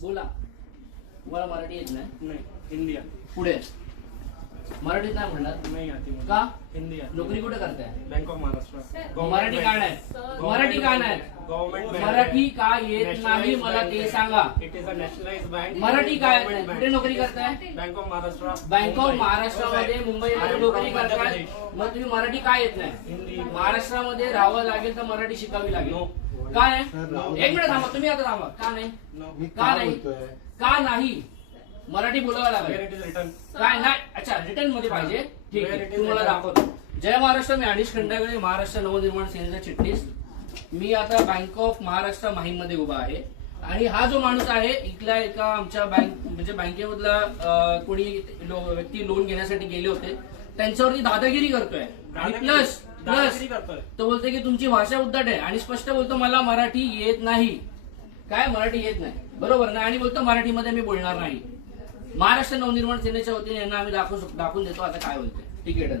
बोला. तुम्हाला मराठी येत नाही? नहीं, हिंदी आती. पुढे मराठीत नाही म्हणणार नहीं आती मुझे. का? हिंदी आती. नोकरी कुठे करताय? Bank of Maharashtra. मराठी का नाही? मराठी का नाही? गव्हर्नमेंट मराठी का येत नाही मला ते सांगा. It is a nationalise bank. Marathi काय येत नाही? कुठे नोकरी करताय? Bank of Maharashtra. Bank of महाराष्ट्रामध्ये मुंबईमध्ये नोकरी करताय. मग तुम्ही मराठी का येत नाही? हिंदी. महाराष्ट्रामध्ये राहावं लागेल तर मराठी शिकावी लागेल. नो. का नाही? एक मिनिट थांबा, तुम्ही आता थांबा. का नाही? नो. का नाही? का नाही? मराठी बोलावं वेयर लागेल. It is written. काय नाही? अच्छा, रिटर्न मध्ये पाहिजे. ठीक Where आहे, it is तुम्हाला written. दाखवतो. जय महाराष्ट्र. मी अनिश खंडागळे, महाराष्ट्र नवनिर्माण सेनेचा चिटणीस. मी आता बँक ऑफ महाराष्ट्र माहीम मध्ये उभा आहे आणि हा जो माणूस आहे इथला एका आमच्या म्हणजे बँकेमधला कोणी व्यक्ती लोन घेण्यासाठी गेले होते, त्यांच्यावरती दादागिरी करतोय. आणि प्लस दादागिरी करतोय. तो बोलतोय की तुमची भाषा उद्धट आहे आणि स्पष्ट बोलतो मला मराठी येत नाही. काय मराठी येत नाही? बरोबर ना? आणि बोलतो मराठीमध्ये मी बोलणार नाही. महाराष्ट्र नवनिर्माण सेनेच्या वतीने यांना आम्ही दाखवून देतो. आता काय बोलतोय? ठीक आहे, डन.